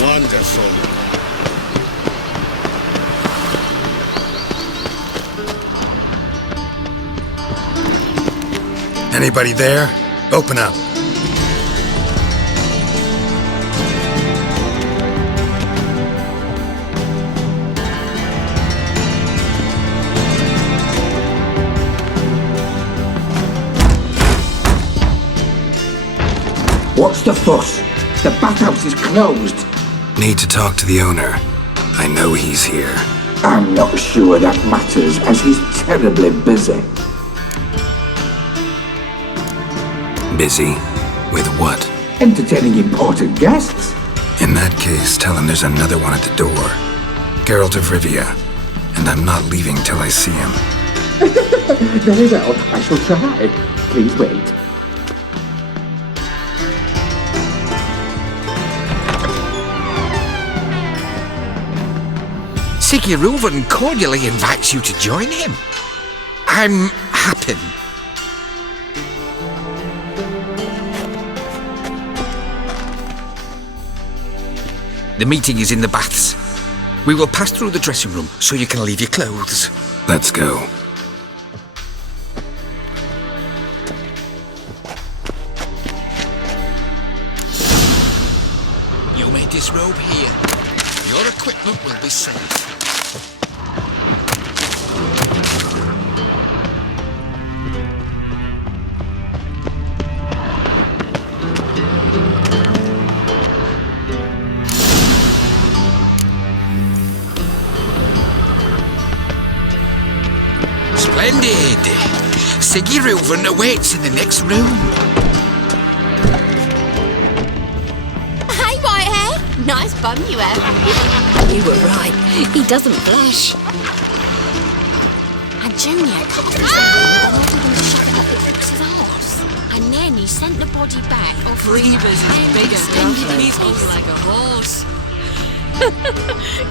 Wonderful. Anybody there? Open up. What's the fuss? The bathhouse is closed. Need to talk to the owner. I know he's here. I'm not sure that matters, as he's terribly busy. Busy? With what? Entertaining important guests. In that case, tell him there's another one at the door. Geralt of Rivia. And I'm not leaving till I see him. Very well, I shall try. Please wait. Sigurd cordially invites you to join him. I'm happy. The meeting is in the baths. We will pass through the dressing room so you can leave your clothes. Let's go. You may disrobe here. Your equipment will be safe. Splendid! Sigurd awaits in the next room. Hey, Whitehair! Nice bum you have. You were right. He doesn't flash. And Junior can't and then he sent the body back off Reavers is big and he's moving like a horse.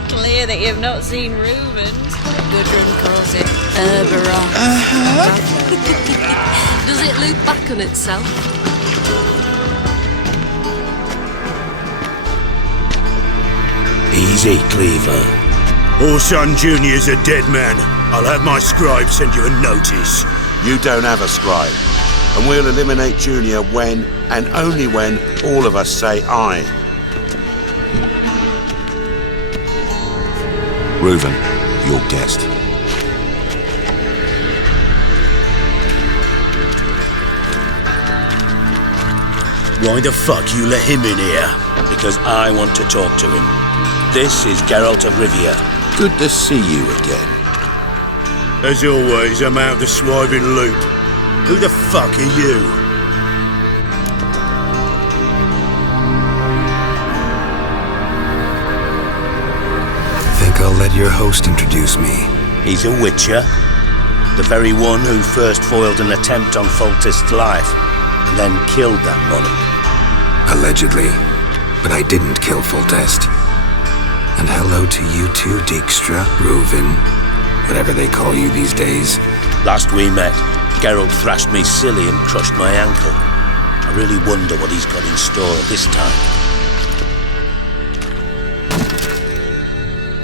Clear that you've not seen Reuben's. Gudrun calls it Herberon. Does it loop back on itself? Easy, Cleaver. Orson Jr.'s a dead man. I'll have my scribe send you a notice. You don't have a scribe. And we'll eliminate Junior when, and only when, all of us say aye. Reuben, your guest. Why the fuck you let him in here? Because I want to talk to him. This is Geralt of Rivia. Good to see you again. As always, I'm out of the swiving loop. Who the fuck are you? Think I'll let your host introduce me. He's a witcher. The very one who first foiled an attempt on Foltest's life, and then killed that monarch. Allegedly. But I didn't kill Foltest. And hello to you too, Dijkstra, Reuven, whatever they call you these days. Last we met, Geralt thrashed me silly and crushed my ankle. I really wonder what he's got in store this time.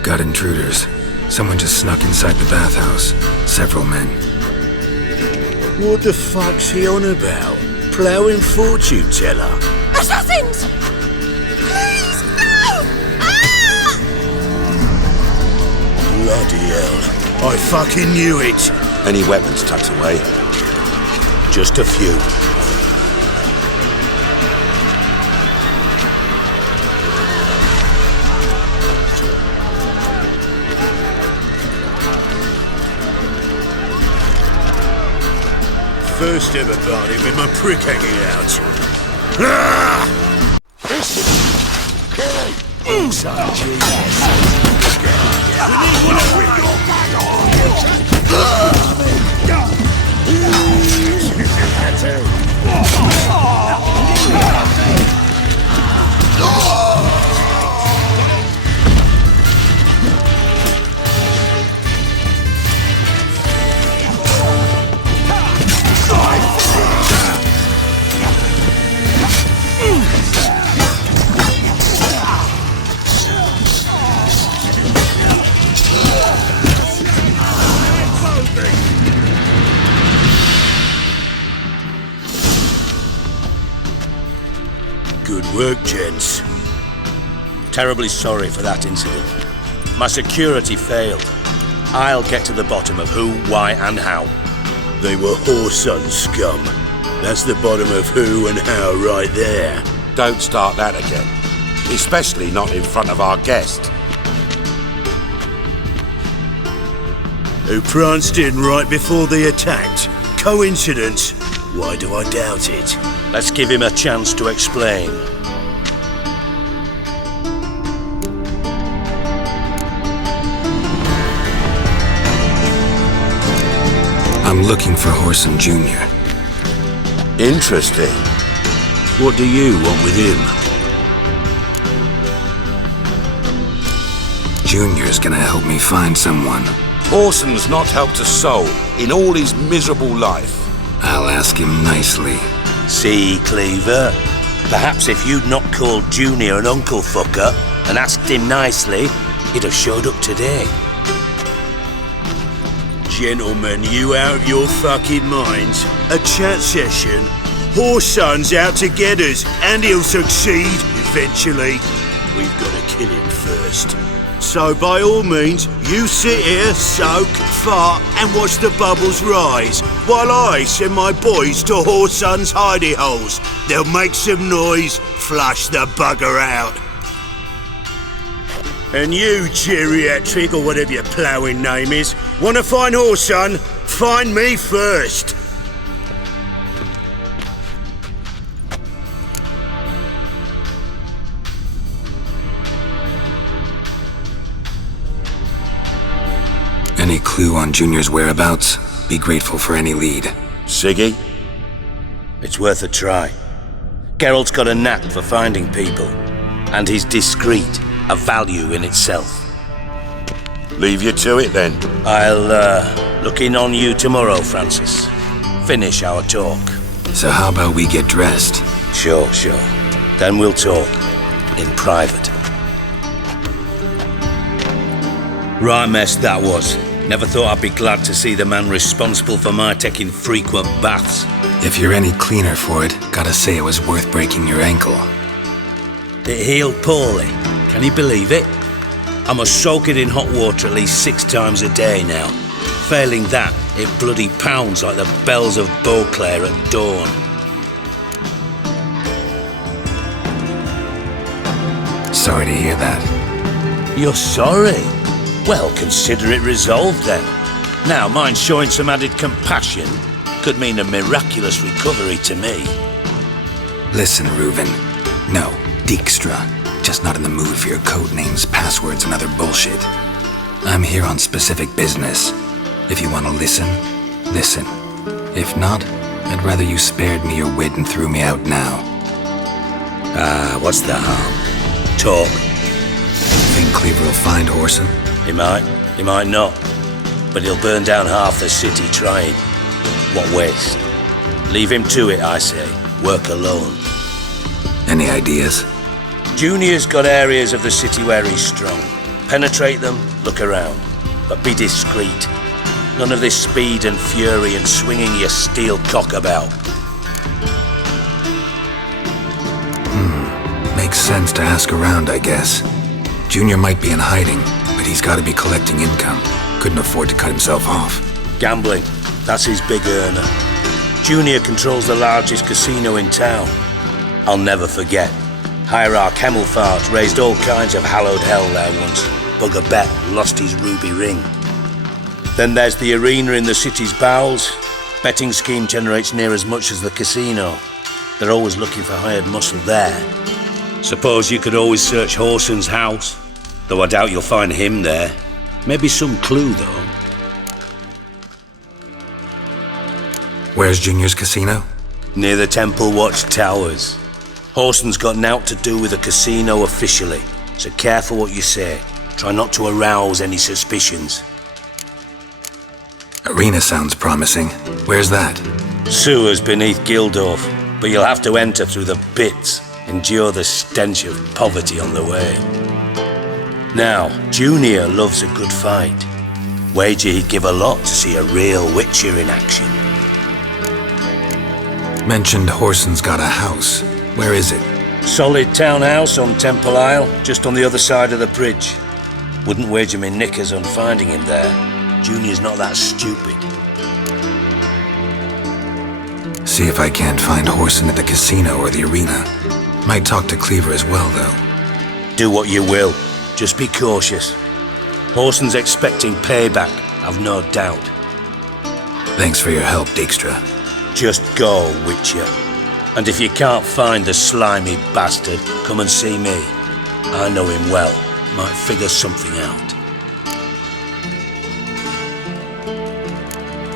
Got intruders. Someone just snuck inside the bathhouse. Several men. What the fuck's he on about? Ploughing fortune teller? Assassins! Please, no! Ah! Bloody hell. I fucking knew it. Any weapons tucked away? Just a few. First ever party with my prick hanging out. Ah! work, gents. Terribly sorry for that incident. My security failed. I'll get to the bottom of who, why, and how. They were whoreson scum. That's the bottom of who and how right there. Don't start that again. Especially not in front of our guest. Who pranced in right before they attacked. Coincidence? Why do I doubt it? Let's give him a chance to explain. I'm looking for Whoreson Jr. Interesting. What do you want with him? Junior's gonna help me find someone. Whoreson's not helped a soul in all his miserable life. I'll ask him nicely. See, Cleaver? Perhaps if you'd not called Junior an uncle fucker and asked him nicely, he'd have showed up today. Gentlemen, you out of your fucking minds? A chat session? Whoreson's out to get us, and he'll succeed eventually. We've got to kill him first. So by all means, you sit here, soak, fart, and watch the bubbles rise, while I send my boys to Whoreson's hidey holes. They'll make some noise, flush the bugger out. And you, geriatric, or whatever your ploughing name is, want to find Whoreson? Find me first. Any clue on Junior's whereabouts? Be grateful for any lead. Siggy? It's worth a try. Geralt's got a knack for finding people, and he's discreet, a value in itself. Leave you to it then. I'll look in on you tomorrow, Francis. Finish our talk. So how about we get dressed? Sure. Then we'll talk in private. Right mess that was. Never thought I'd be glad to see the man responsible for my taking frequent baths. If you're any cleaner for it, gotta say it was worth breaking your ankle. It healed poorly. Can you believe it? I must soak it in hot water at least 6 times a day now. Failing that, it bloody pounds like the bells of Beauclair at dawn. Sorry to hear that. You're sorry? Well, consider it resolved then. Now, mind showing some added compassion could mean a miraculous recovery to me. Listen, Reuven. No, Dijkstra. Just not in the mood for your code names, passwords, and other bullshit. I'm here on specific business. If you want to listen, listen. If not, I'd rather you spared me your wit and threw me out now. What's the harm? Talk. Think Cleaver will find Whoreson? He might not. But he'll burn down half the city trying. What waste? Leave him to it, I say. Work alone. Any ideas? Junior's got areas of the city where he's strong. Penetrate them, look around. But be discreet. None of this speed and fury and swinging your steel cock about. Makes sense to ask around, I guess. Junior might be in hiding, but he's got to be collecting income. Couldn't afford to cut himself off. Gambling, that's his big earner. Junior controls the largest casino in town. I'll never forget. Hierarch Hemmelfart raised all kinds of hallowed hell there once. Bugger Bet lost his ruby ring. Then there's the arena in the city's bowels. Betting scheme generates near as much as the casino. They're always looking for hired muscle there. Suppose you could always search Whoreson's house, though I doubt you'll find him there. Maybe some clue, though. Where's Junior's casino? Near the Temple Watch Towers. Whoreson's got nought to do with the casino officially, so careful what you say. Try not to arouse any suspicions. Arena sounds promising. Where's that? Sewers beneath Gildorf, but you'll have to enter through the pits. Endure the stench of poverty on the way. Now, Junior loves a good fight. Wager he'd give a lot to see a real Witcher in action. Mentioned Whoreson's got a house. Where is it? Solid townhouse on Temple Isle, just on the other side of the bridge. Wouldn't wager me knickers on finding him there. Junior's not that stupid. See if I can't find Horson at the casino or the arena. Might talk to Cleaver as well, though. Do what you will. Just be cautious. Horson's expecting payback, I've no doubt. Thanks for your help, Dijkstra. Just go, Witcher. And if you can't find the slimy bastard, come and see me. I know him well. Might figure something out.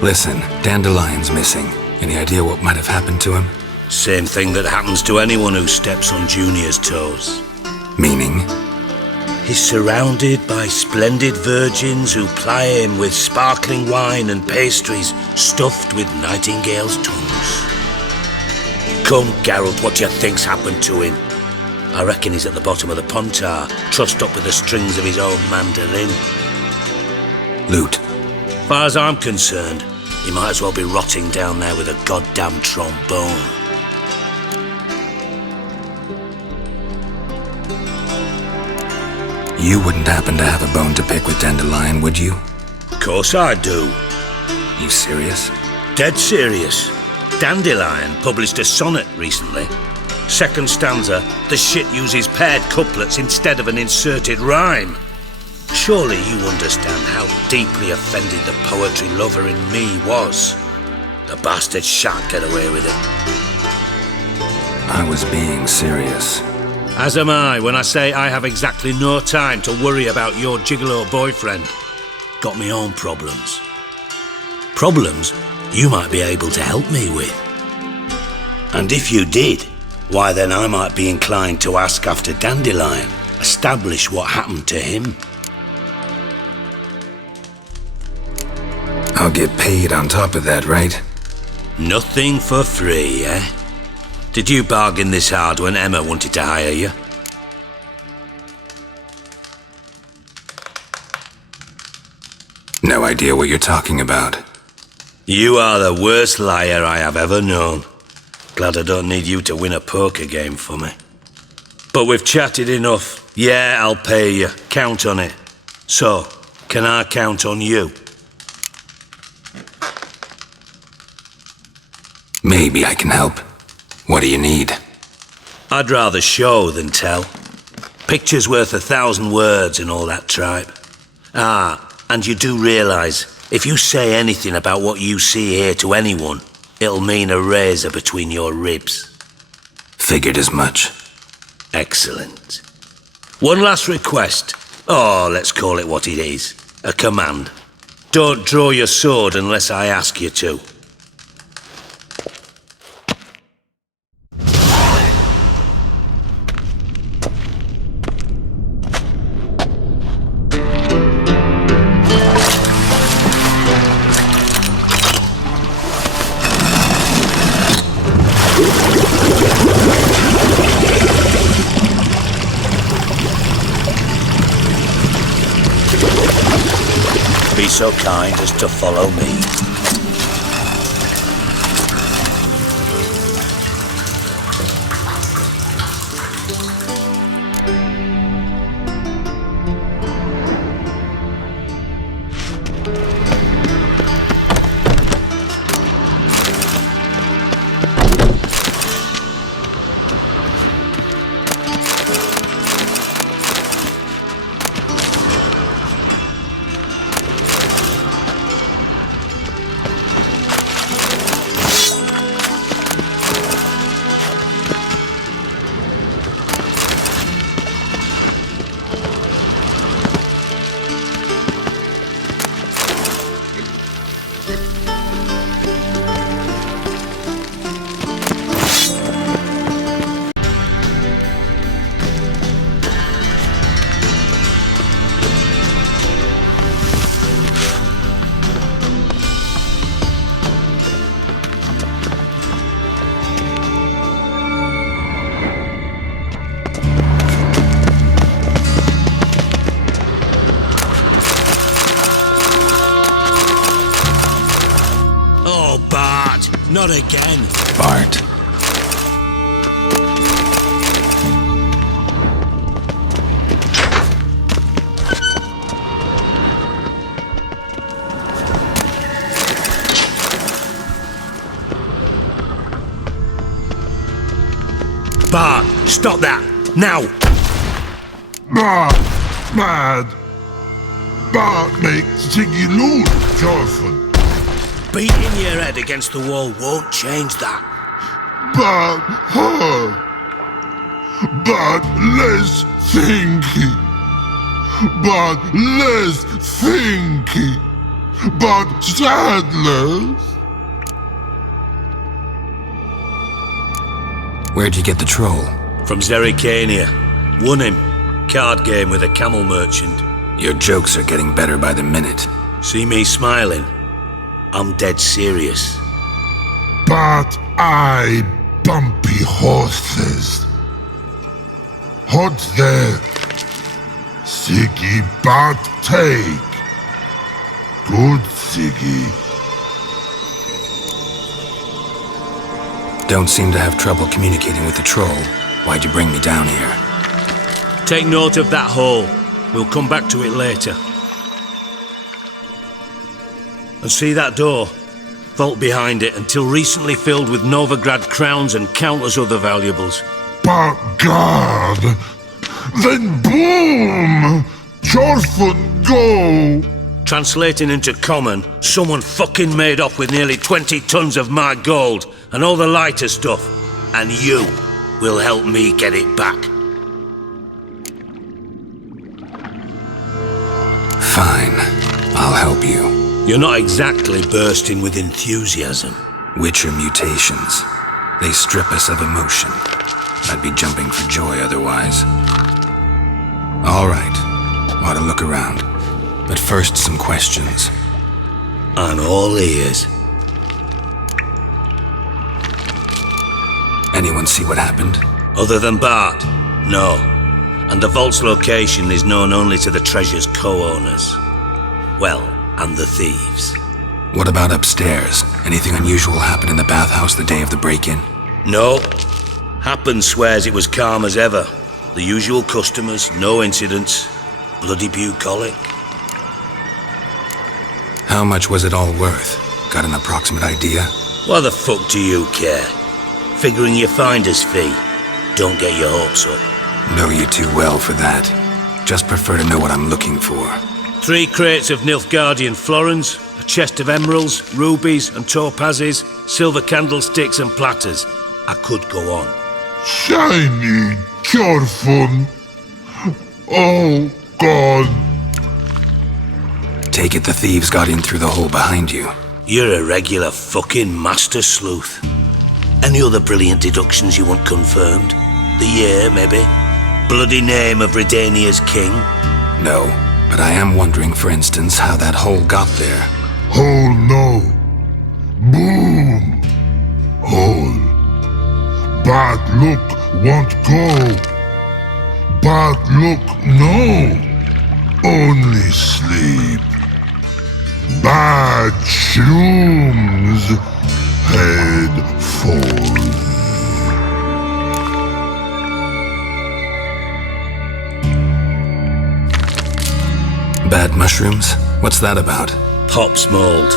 Listen, Dandelion's missing. Any idea what might have happened to him? Same thing that happens to anyone who steps on Junior's toes. Meaning? He's surrounded by splendid virgins who ply him with sparkling wine and pastries stuffed with nightingales' tongues. Come, Geralt, what do you think's happened to him? I reckon he's at the bottom of the Pontar, trussed up with the strings of his own mandolin. Loot. Far as I'm concerned, he might as well be rotting down there with a goddamn trombone. You wouldn't happen to have a bone to pick with Dandelion, would you? Course I do. You serious? Dead serious. Dandelion published a sonnet recently. Second stanza, the shit uses paired couplets instead of an inserted rhyme. Surely you understand how deeply offended the poetry lover in me was. The bastard shan't get away with it. I was being serious. As am I when I say I have exactly no time to worry about your gigolo boyfriend. Got me own problems. Problems you might be able to help me with. And if you did, why then I might be inclined to ask after Dandelion, establish what happened to him. I'll get paid on top of that, right? Nothing for free, eh? Did you bargain this hard when Emma wanted to hire you? No idea what you're talking about. You are the worst liar I have ever known. Glad I don't need you to win a poker game for me. But we've chatted enough. Yeah, I'll pay you. Count on it. So, can I count on you? Maybe I can help. What do you need? I'd rather show than tell. Picture's worth 1,000 words and all that tripe. Ah, and you do realise, if you say anything about what you see here to anyone, it'll mean a razor between your ribs. Figured as much. Excellent. One last request. Oh, let's call it what it is. A command. Don't draw your sword unless I ask you to. Be so kind as to follow me. Not again. Bart. Stop that! Now! Mad! That makes Ziggy lose, Jonathan. Beating your head against the wall won't change that. But her. But less thinky. But less thinky. But sadless. Where'd you get the troll? From Zerrikania. Won him. Card game with a camel merchant. Your jokes are getting better by the minute. See me smiling? I'm dead serious. But I bumpy horses. What's there? Siggy but take. Good Siggy. Don't seem to have trouble communicating with the troll. Why'd you bring me down here? Take note of that hole. We'll come back to it later. And see that door? Vault behind it, until recently filled with Novigrad crowns and countless other valuables. But God! Then boom! Jorfun go! Translating into common, someone fucking made off with nearly 20 tons of my gold and all the lighter stuff. And you will help me get it back. Fine. I'll help you. You're not exactly bursting with enthusiasm. Witcher mutations. They strip us of emotion. I'd be jumping for joy otherwise. All right. Ought to look around. But first, some questions. I'm all ears. Anyone see what happened? Other than Bart? No. And the vault's location is known only to the treasure's co-owners. Well, and the thieves. What about upstairs? Anything unusual happen in the bathhouse the day of the break-in? No. Happen swears it was calm as ever. The usual customers, no incidents. Bloody bucolic. How much was it all worth? Got an approximate idea? Why the fuck do you care? Figuring your finder's fee. Don't get your hopes up. Know you too well for that. Just prefer to know what I'm looking for. 3 crates of Nilfgaardian florins, a chest of emeralds, rubies and topazes, silver candlesticks and platters. I could go on. Shiny Jorfun. Oh, God. Take it the thieves got in through the hole behind you. You're a regular fucking master sleuth. Any other brilliant deductions you want confirmed? The year, maybe? Bloody name of Redania's king? No, but I am wondering, for instance, how that hole got there. Hole no. Boom. Hole. Bad look won't go. Bad look no. Only sleep. Bad shrooms. Head falls. Bad mushrooms? What's that about? Pop's mold.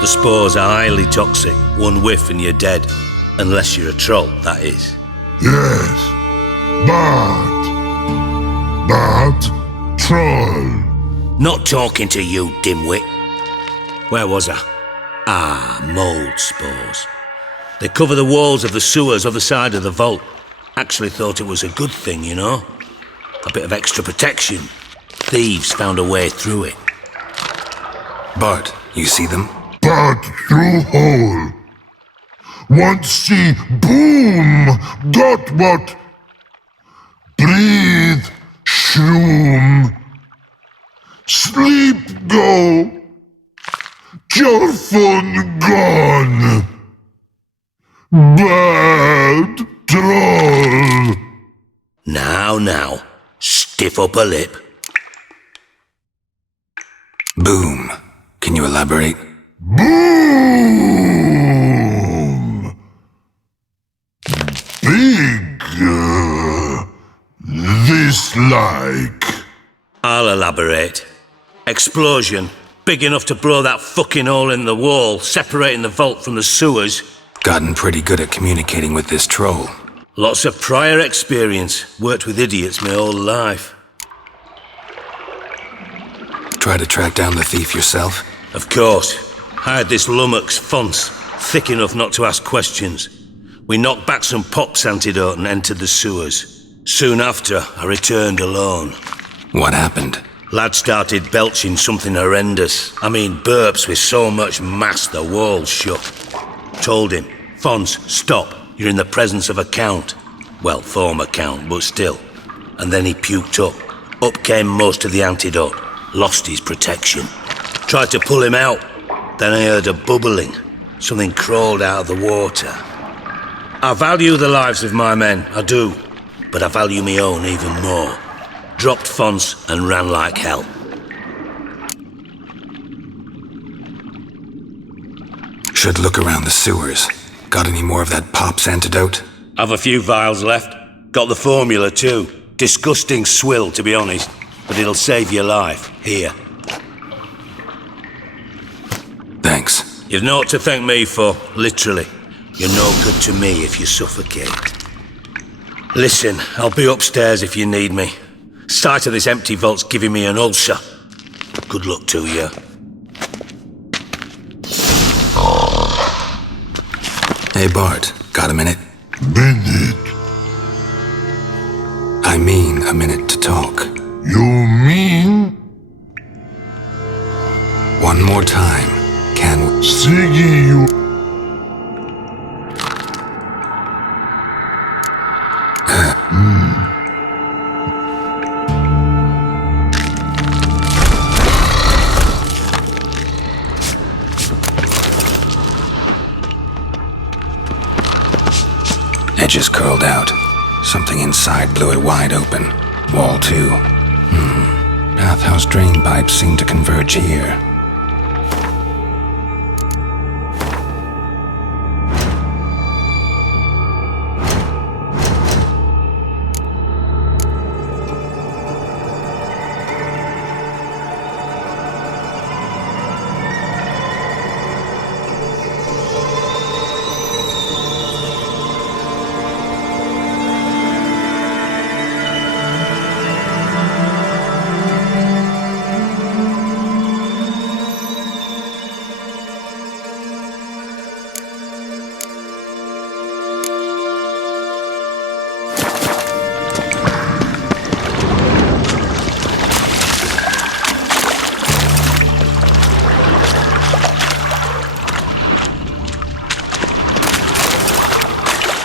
The spores are highly toxic. One whiff and you're dead. Unless you're a troll, that is. Yes. Bad troll. Not talking to you, dimwit. Where was I? Ah, mold spores. They cover the walls of the sewers other side of the vault. Actually thought it was a good thing, you know? A bit of extra protection. Thieves found a way through it. Bart, you see them? Bad through hole. Want see boom. Got what? Breathe. Shroom. Sleep go. Jorfun gone. Bad troll. Now, stiff up a lip. Boom. Can you elaborate? Boom. Big. This like. I'll elaborate. Explosion. Big enough to blow that fucking hole in the wall, separating the vault from the sewers. Gotten pretty good at communicating with this troll. Lots of prior experience. Worked with idiots my whole life. Try to track down the thief yourself? Of course. Hired this lummox, Fons, thick enough not to ask questions. We knocked back some pop's antidote and entered the sewers. Soon after, I returned alone. What happened? Lad started belching something horrendous. I mean, burps with so much mass the walls shook. Told him, Fons, stop. You're in the presence of a count. Well, former count, but still. And then he puked up. Up came most of the antidote. Lost his protection. Tried to pull him out. Then I heard a bubbling. Something crawled out of the water. I value the lives of my men, I do. But I value my own even more. Dropped Fons and ran like hell. Should look around the sewers. Got any more of that pop's antidote? Have a few vials left. Got the formula too. Disgusting swill, to be honest. But it'll save your life. Here. Thanks. You've naught to thank me for, literally. You're no good to me if you suffocate. Listen, I'll be upstairs if you need me. Sight of this empty vault's giving me an ulcer. Good luck to you. Hey Bart, got a minute? Minute? I mean a minute to talk. You mean? One more time, can we? Siggy, you... Edges curled out. Something inside blew it wide open. Wall too. Bathhouse drain pipes seem to converge here.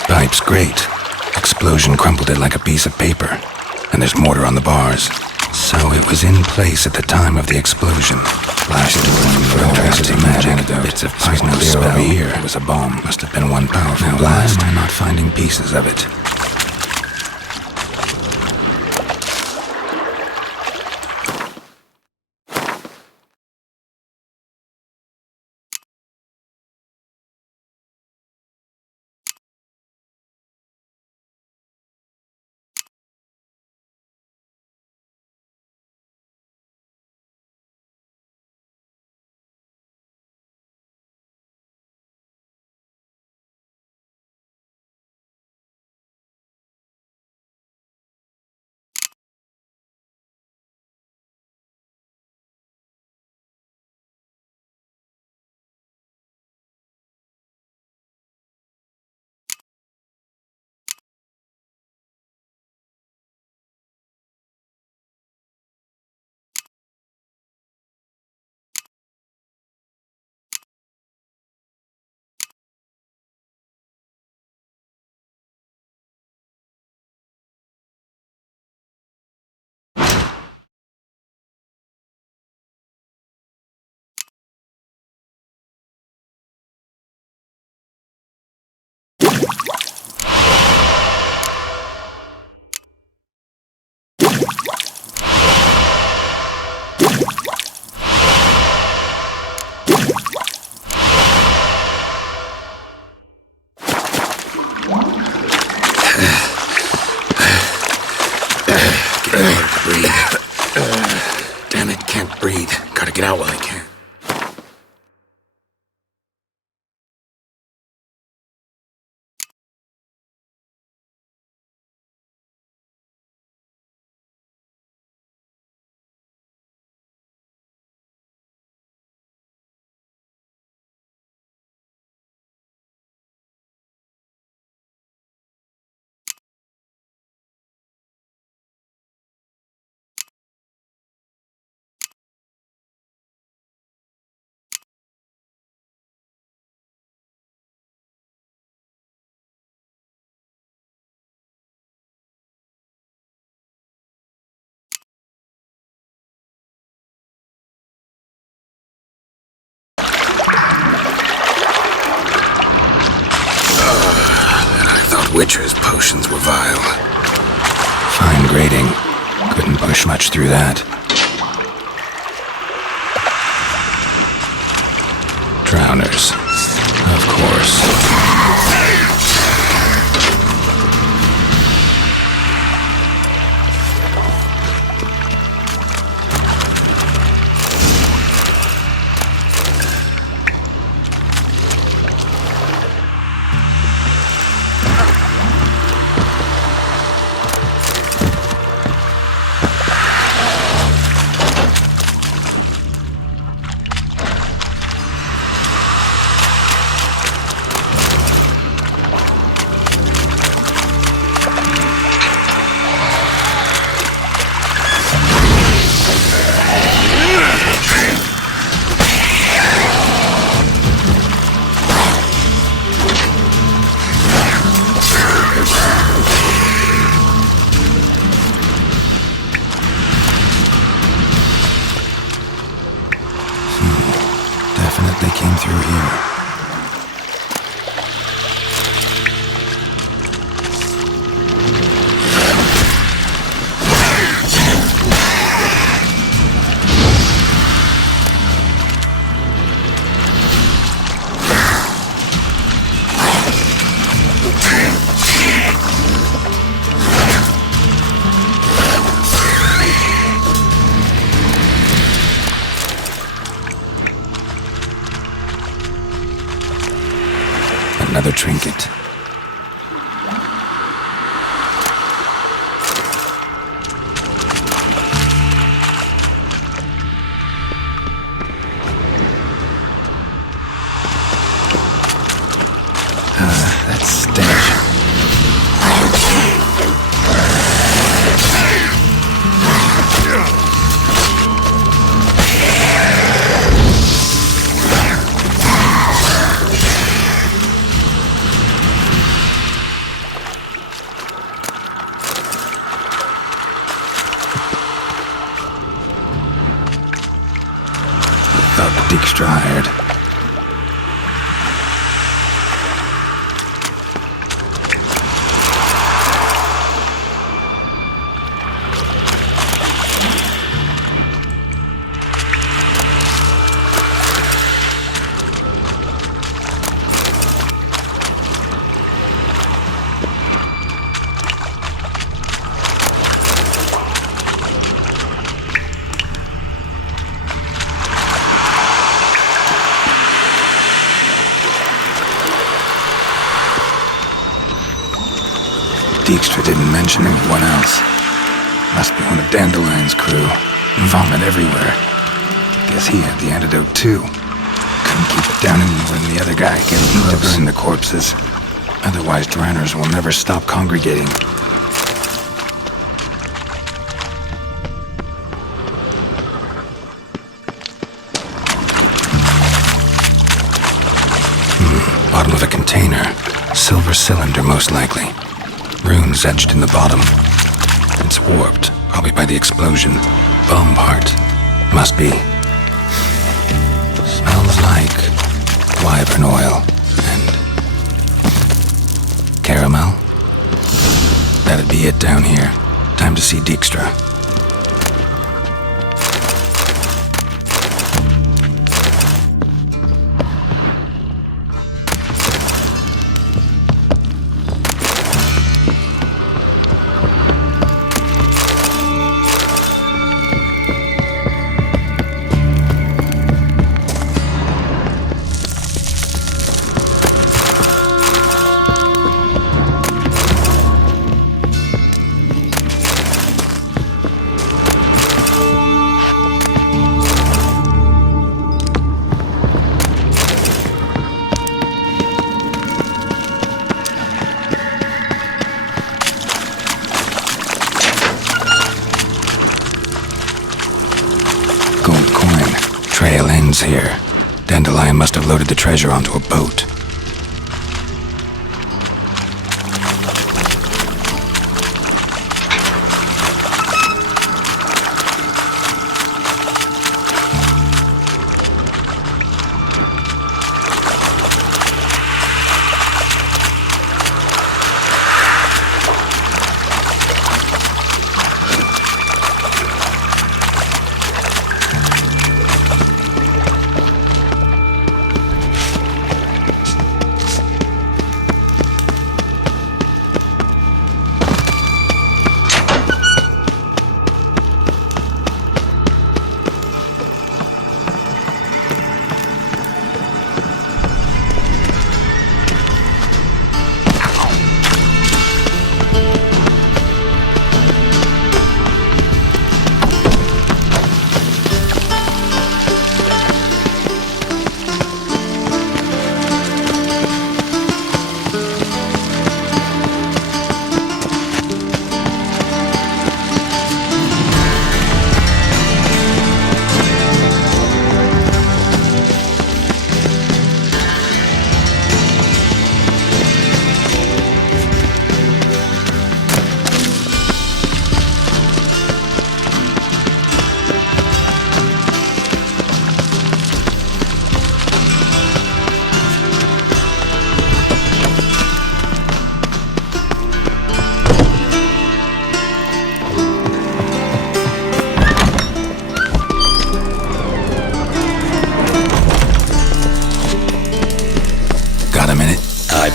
Pipe's great. Explosion crumpled it like a piece of paper. And there's mortar on the bars. So it was in place at the time of the explosion. Blasted with traces of magic, bits of pipe clear over here. It was a bomb. Must have been one powerful blast. Why am I not finding pieces of it? Damn it, can't breathe. Gotta get out while I can. Witcher's potions were vile. Fine grading. Couldn't push much through that. Drowners. Of course. Definitely came through here. Another trinket. That stench. Dijkstra hired. Dijkstra didn't mention anyone else. Must be one of Dandelion's crew. Vomit everywhere. Guess he had the antidote too. Couldn't keep it down any more than the other guy. Need to burn the corpses. Otherwise, drowners will never stop congregating. Bottom of a container. Silver cylinder, most likely. Runes etched in the bottom. It's warped, probably by the explosion. Bomb part. Must be. Smells like wyvern oil and caramel. That'd be it down here. Time to see Dijkstra. Trail ends here. Dandelion must have loaded the treasure onto a boat.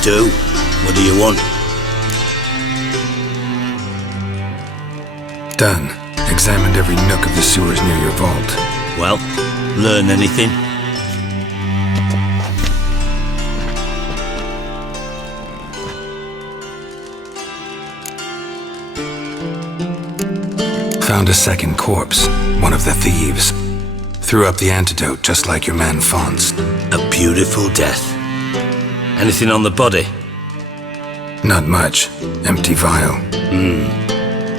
do. What do you want? Done. Examined every nook of the sewers near your vault. Well, learn anything? Found a second corpse, one of the thieves. Threw up the antidote just like your man Fonz. A beautiful death. Anything on the body? Not much. Empty vial.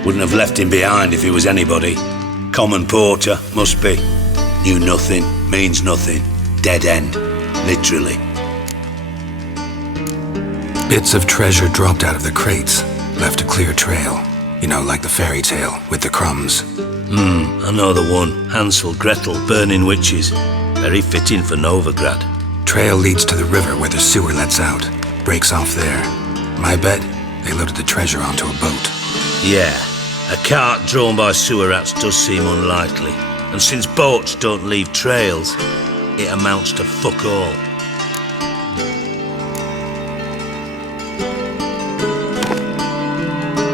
Wouldn't have left him behind if he was anybody. Common porter, must be. Knew nothing, means nothing. Dead end. Literally. Bits of treasure dropped out of the crates. Left a clear trail. You know, like the fairy tale, with the crumbs. I know the one. Hansel, Gretel, burning witches. Very fitting for Novigrad. Trail leads to the river where the sewer lets out. Breaks off there. My bet, they loaded the treasure onto a boat. Yeah. A cart drawn by sewer rats does seem unlikely. And since boats don't leave trails, it amounts to fuck all.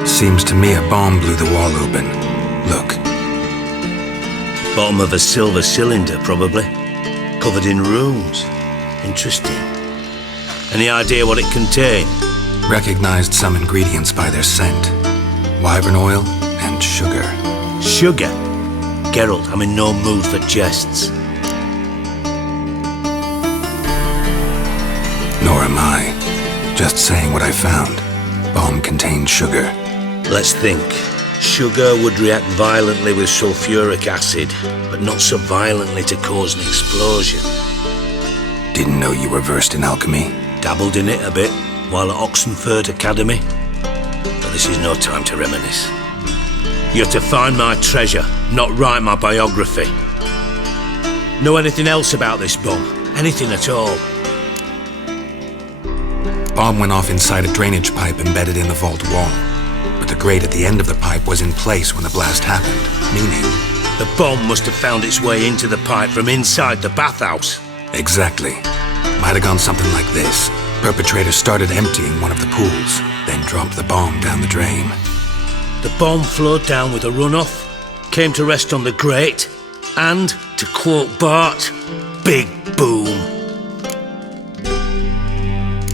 Seems to me a bomb blew the wall open. Look. Bottom of a silver cylinder, probably. Covered in runes. Interesting. Any idea what it contained? Recognized some ingredients by their scent. Wyvern oil and sugar. Sugar? Geralt, I'm in no mood for jests. Nor am I. Just saying what I found. Bomb contained sugar. Let's think. Sugar would react violently with sulfuric acid, but not so violently to cause an explosion. Didn't know you were versed in alchemy. Dabbled in it a bit while at Oxenford Academy. But this is no time to reminisce. You have to find my treasure, not write my biography. Know anything else about this bomb? Anything at all? Bomb went off inside a drainage pipe embedded in the vault wall. But the grate at the end of the pipe was in place when the blast happened, meaning... The bomb must have found its way into the pipe from inside the bathhouse. Exactly. Might have gone something like this. Perpetrator started emptying one of the pools, then dropped the bomb down the drain. The bomb flowed down with a runoff, came to rest on the grate, and, to quote Bart, big boom.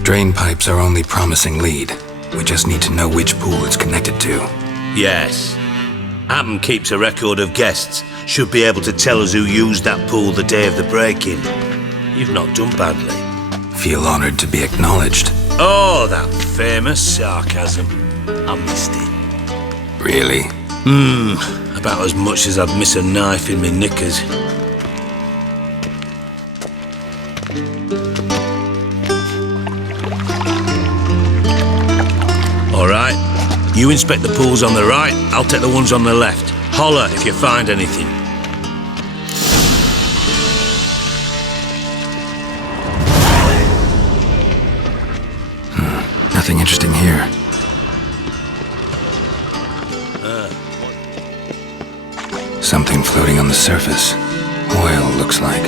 Drain pipes are only promising lead. We just need to know which pool it's connected to. Yes. Hammond keeps a record of guests. Should be able to tell us who used that pool the day of the break-in. You've not done badly. Feel honored to be acknowledged. Oh, that famous sarcasm. I missed it. Really? About as much as I'd miss a knife in me knickers. Alright, you inspect the pools on the right, I'll take the ones on the left. Holler if you find anything. Nothing interesting here. Something floating on the surface. Oil, looks like.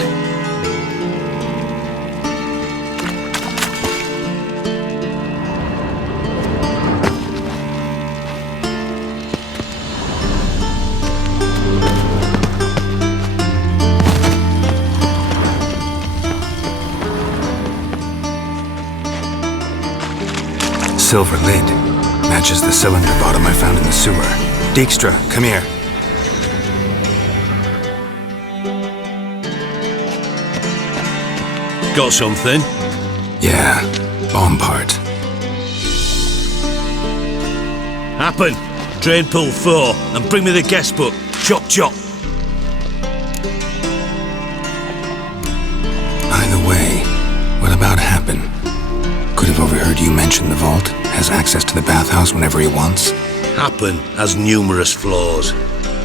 Silver lid. Matches the cylinder bottom I found in the sewer. Dijkstra, come here. Got something? Yeah, bomb part. Happen. Drain pool 4 and bring me the guest book. Chop chop. Either way, what about Happen? Could have overheard you mention the vault. Has access to the bathhouse whenever he wants. Happen has numerous flaws.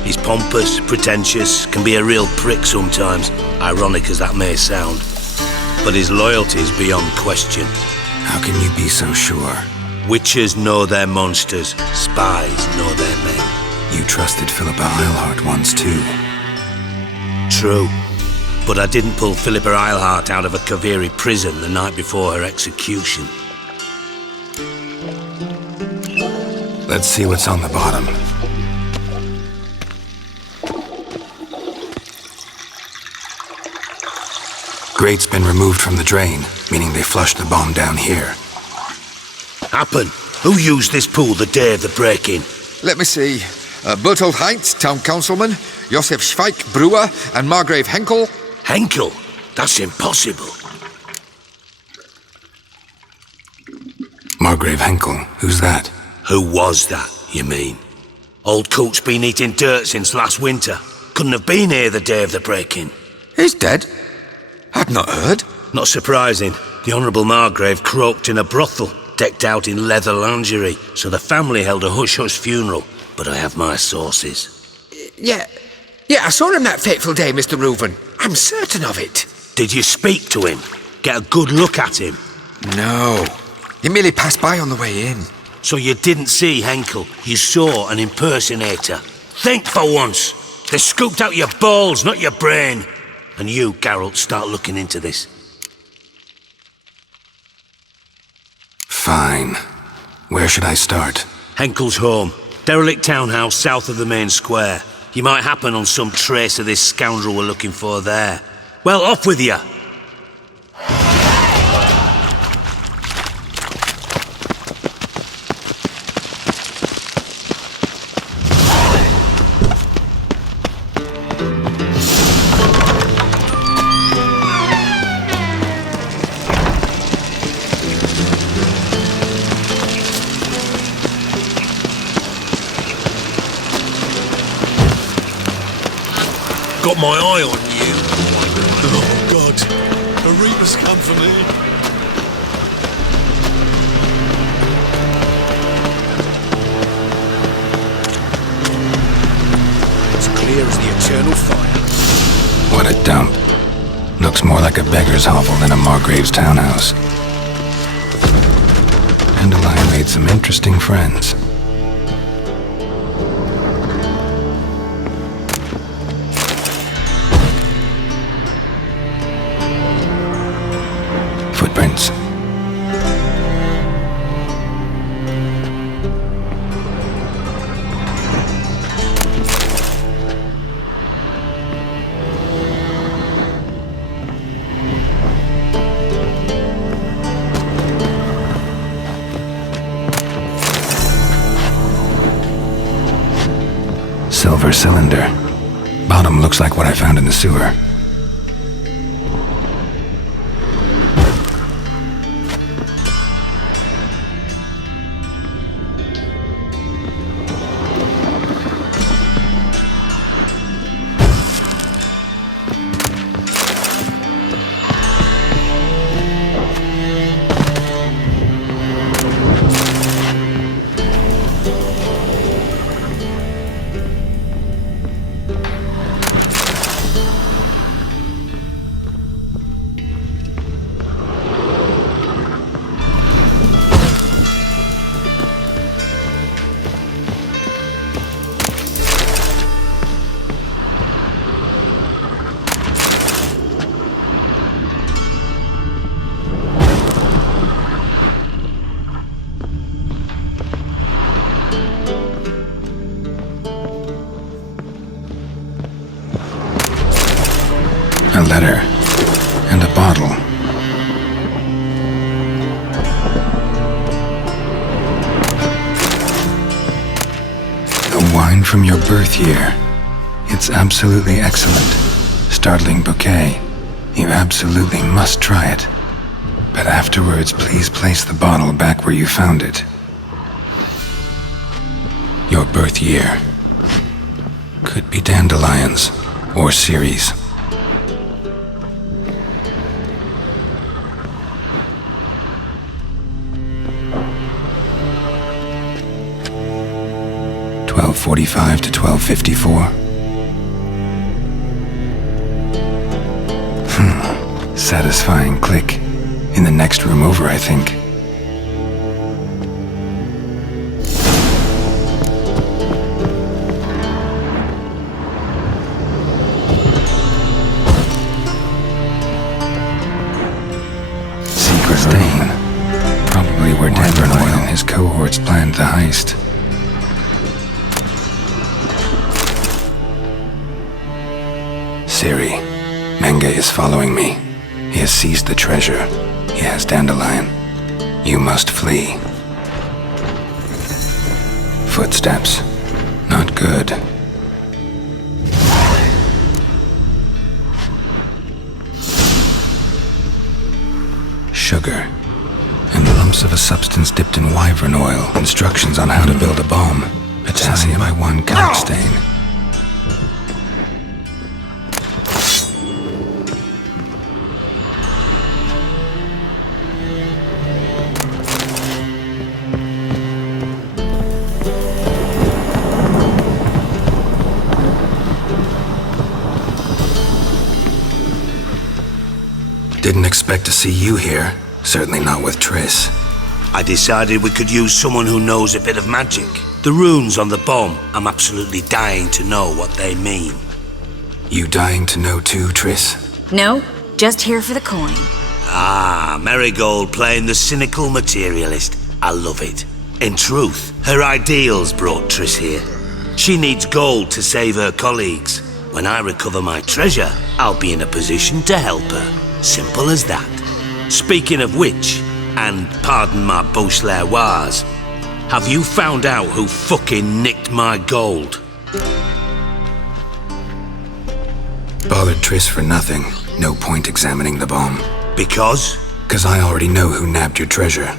He's pompous, pretentious, can be a real prick sometimes, ironic as that may sound. But his loyalty is beyond question. How can you be so sure? Witches know their monsters, spies know their men. You trusted Philippa Eilhart once too. True. But I didn't pull Philippa Eilhart out of a Kaviri prison the night before her execution. Let's see what's on the bottom. Grate's been removed from the drain, meaning they flushed the bomb down here. Happen. Who used this pool the day of the break-in? Let me see. Bertolt Heinz, town councilman, Josef Schweik, brewer, and Margrave Henkel. Henkel? That's impossible. Margrave Henkel? Who's that? Who was that, you mean? Old Coot's been eating dirt since last winter. Couldn't have been here the day of the break-in. He's dead? I'd not heard. Not surprising. The Honourable Margrave croaked in a brothel, decked out in leather lingerie, so the family held a hush-hush funeral. But I have my sources. Yeah, I saw him that fateful day, Mr. Reuven. I'm certain of it. Did you speak to him? Get a good look at him? No. He merely passed by on the way in. So you didn't see Henkel, you saw an impersonator. Think for once. They scooped out your balls, not your brain. And you, Geralt, start looking into this. Fine. Where should I start? Henkel's home. Derelict townhouse south of the main square. You might happen on some trace of this scoundrel we're looking for there. Well, off with you! Got my eye on you. Oh, God. A Reaper's come for me. It's clear as the eternal fire. What a dump. Looks more like a beggar's hovel than a Margrave's townhouse. Dandelion made some interesting friends. Footprints. Silver cylinder. Bottom looks like what I found in the sewer. A letter. And a bottle. A wine from your birth year. It's absolutely excellent. Startling bouquet. You absolutely must try it. But afterwards, please place the bottle back where you found it. Your birth year. Could be dandelions. Or Ceres. .45 to 12:54. Satisfying click. In the next room over, I think. Secret stain. Probably where Denver and his cohorts planned the heist. Ciri. Menge is following me. He has seized the treasure. He has Dandelion. You must flee. Footsteps. Not good. Sugar. And lumps of a substance dipped in wyvern oil. Instructions on how to build a bomb. Potassium by 1 count stain. Didn't expect to see you here. Certainly not with Triss. I decided we could use someone who knows a bit of magic. The runes on the bomb, I'm absolutely dying to know what they mean. You dying to know too, Triss? No, just here for the coin. Ah, Marigold playing the cynical materialist. I love it. In truth, her ideals brought Triss here. She needs gold to save her colleagues. When I recover my treasure, I'll be in a position to help her. Simple as that. Speaking of which, and pardon my Beauclervoise, have you found out who fucking nicked my gold? Bothered Triss for nothing. No point examining the bomb. Because? 'Cause I already know who nabbed your treasure.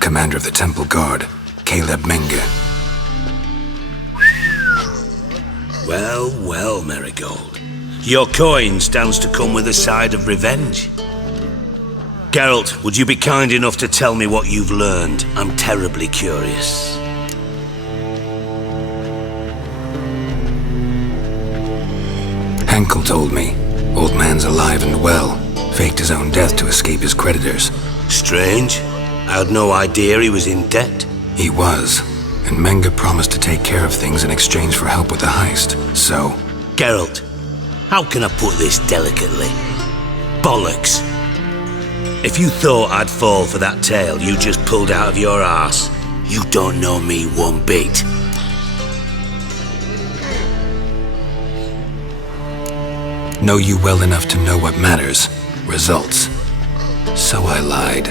Commander of the Temple Guard, Caleb Menge. Well, well, Marigold. Your coin stands to come with a side of revenge. Geralt, would you be kind enough to tell me what you've learned? I'm terribly curious. Henkel told me. Old man's alive and well. Faked his own death to escape his creditors. Strange. I had no idea he was in debt. He was. And Menge promised to take care of things in exchange for help with the heist. So... Geralt, how can I put this delicately? Bollocks. If you thought I'd fall for that tale you just pulled out of your arse, you don't know me one bit. Know you well enough to know what matters. Results. So I lied.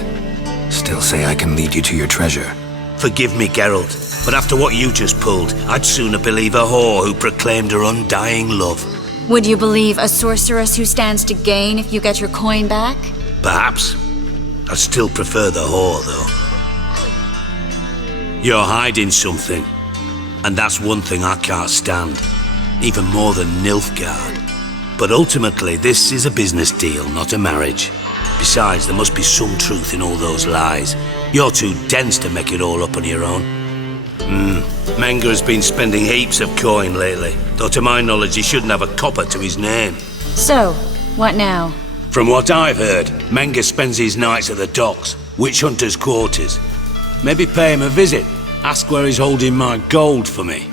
Still say I can lead you to your treasure. Forgive me, Geralt, but after what you just pulled, I'd sooner believe a whore who proclaimed her undying love. Would you believe a sorceress who stands to gain if you get your coin back? Perhaps. I'd still prefer the whore, though. You're hiding something, and that's one thing I can't stand, even more than Nilfgaard. But ultimately, this is a business deal, not a marriage. Besides, there must be some truth in all those lies. You're too dense to make it all up on your own. Menge has been spending heaps of coin lately, though to my knowledge he shouldn't have a copper to his name. So, what now? From what I've heard, Menge spends his nights at the docks, witch hunters' quarters. Maybe pay him a visit, ask where he's holding my gold for me.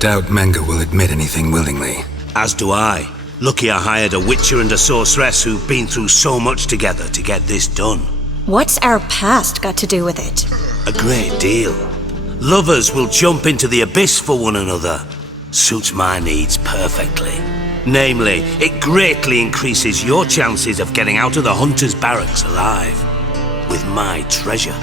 Doubt Menge will admit anything willingly. As do I. Lucky I hired a witcher and a sorceress who've been through so much together to get this done. What's our past got to do with it? A great deal. Lovers will jump into the abyss for one another. Suits my needs perfectly. Namely, it greatly increases your chances of getting out of the hunter's barracks alive. With my treasure.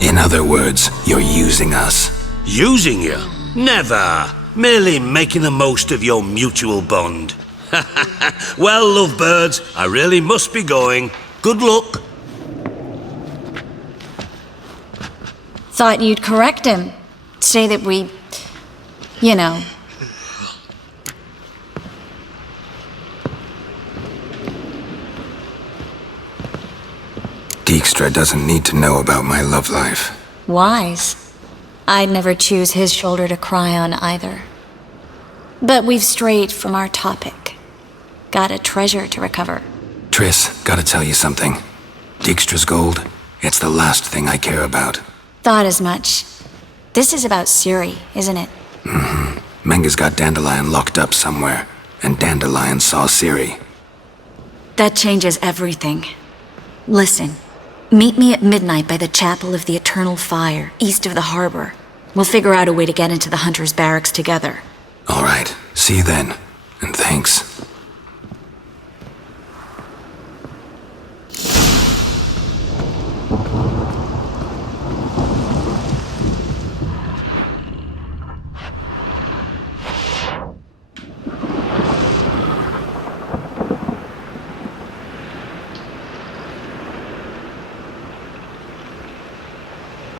In other words, you're using us. Using you? Never. Merely making the most of your mutual bond. Well, lovebirds, I really must be going. Good luck. Thought you'd correct him. Say that we... you know... Dijkstra doesn't need to know about my love life. Wise. I'd never choose his shoulder to cry on either. But we've strayed from our topic. Got a treasure to recover. Triss, gotta tell you something. Dijkstra's gold, it's the last thing I care about. Thought as much. This is about Ciri, isn't it? Mm-hmm. Menge's got Dandelion locked up somewhere, and Dandelion saw Ciri. That changes everything. Listen, Meet me at midnight by the Chapel of the Eternal Fire, east of the harbor. We'll figure out a way to get into the Hunter's barracks together. All right. See you then. And thanks.